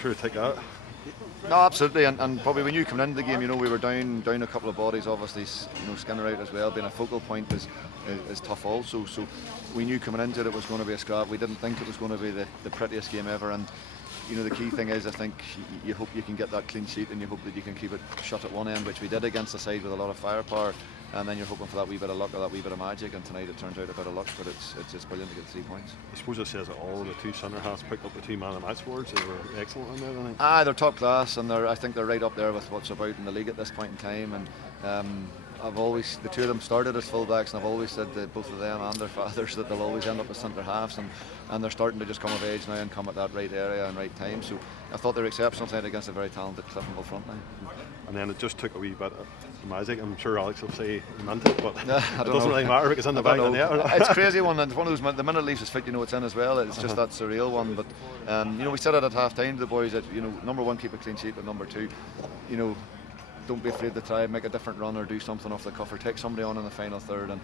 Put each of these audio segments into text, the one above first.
sure take that. No, absolutely, and probably when you come into the game, we were down a couple of bodies, obviously, Skinner out as well, being a focal point is tough also, so we knew coming into it was going to be a scrap. We didn't think it was going to be the prettiest game ever, and the key thing is, I think you hope you can get that clean sheet and you hope that you can keep it shut at one end, which we did against the side with a lot of firepower, and then you're hoping for that wee bit of luck or that wee bit of magic, and tonight it turns out a bit of luck, but it's just brilliant to get 3 points. I suppose it says it all. The two centre halves picked up the 2 man of match awards. They were excellent on that, I think. They're top class, and I think they're right up there with what's about in the league at this point in time, and the two of them started as fullbacks, and I've always said that both of them and their fathers that they'll always end up as centre halves, and they're starting to just come of age now and come at that right area and right time. So I thought they were exceptional tonight against a very talented Cliftonville front line. And then it just took a wee bit of magic. I'm sure Alex will say he meant it, but it doesn't know. Really matter because in the back of the net. It's a crazy one, and it's one of those, the minute it leaves his foot, it's in as well. It's just that surreal one. But we said it at half time to the boys that number one, keep a clean sheet, but number two, don't be afraid to try and make a different run or do something off the cuff or take somebody on in the final third, and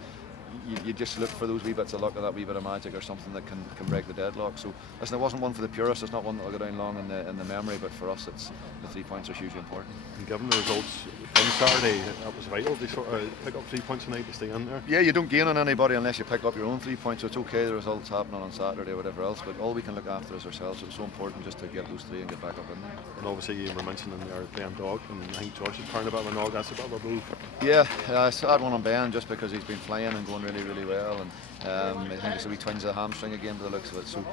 you just look for those wee bits of luck or that wee bit of magic or something that can break the deadlock. So listen, it wasn't one for the purists, it's not one that will go down long in the memory, but for us the 3 points are hugely important. And given the results on Saturday, that was vital to sort of pick up 3 points tonight to stay in there. Yeah, you don't gain on anybody unless you pick up your own 3 points, so it's okay the results happening on Saturday or whatever else, but all we can look after is ourselves, so it's so important just to get those 3 and get back up in there. And obviously you were mentioning there Ben Dog, and I think Josh is carrying a bit of a nog. That's a bit of a blow. Yeah, I had one on Ben just because he's been flying and going really, really well, and I think it's a wee twinge of the hamstring again by the looks of it. So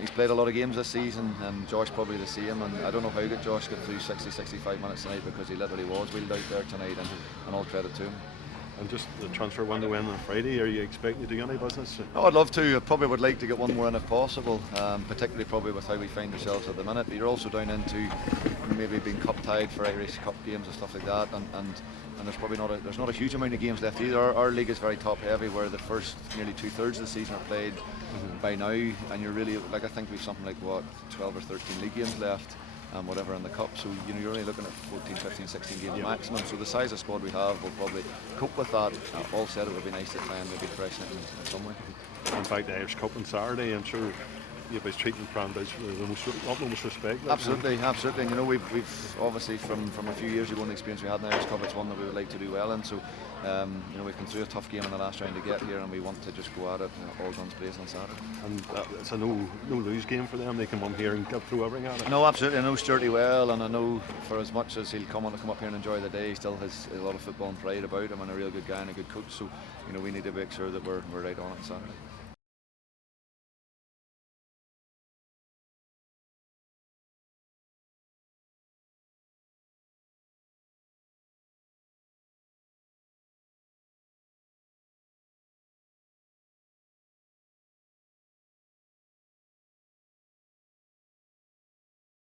he's played a lot of games this season, and Josh probably the same, and I don't know how Josh got through 60-65 minutes tonight, because he literally was wheeled out there tonight, and all credit to him. And just the transfer window in on Friday, are you expecting to do any business? No, I'd love to. I probably would like to get one more in if possible, particularly probably with how we find ourselves at the minute. But you're also down into maybe being cup tied for Irish Cup games and stuff like that, and there's probably not a huge amount of games left either. Our league is very top heavy, where the first nearly 2/3 of the season are played by now, and you're really, I think we've something like 12 or 13 league games left. Whatever in the cup, so you're only looking at 14, 15, 16 games maximum, so the size of squad we have will probably cope with that. All said, it would be nice to try and maybe freshen it in some way. In fact, the Irish Cup on Saturday, I'm sure you'll be treating Cranbridge with the utmost respect. Absolutely, absolutely. And we've obviously from a few years ago, the experience we had in the Irish Cup, it's one that we would like to do well in. So we've come through a tough game in the last round to get here, and we want to just go at it all guns blazing on Saturday. And it's a no lose game for them. They can come here and throw everything at it. No, absolutely. I know Sturty well, and I know for as much as he'll come up here and enjoy the day, he still has a lot of football and pride about him, and a real good guy and a good coach. So we need to make sure that we're right on it on Saturday.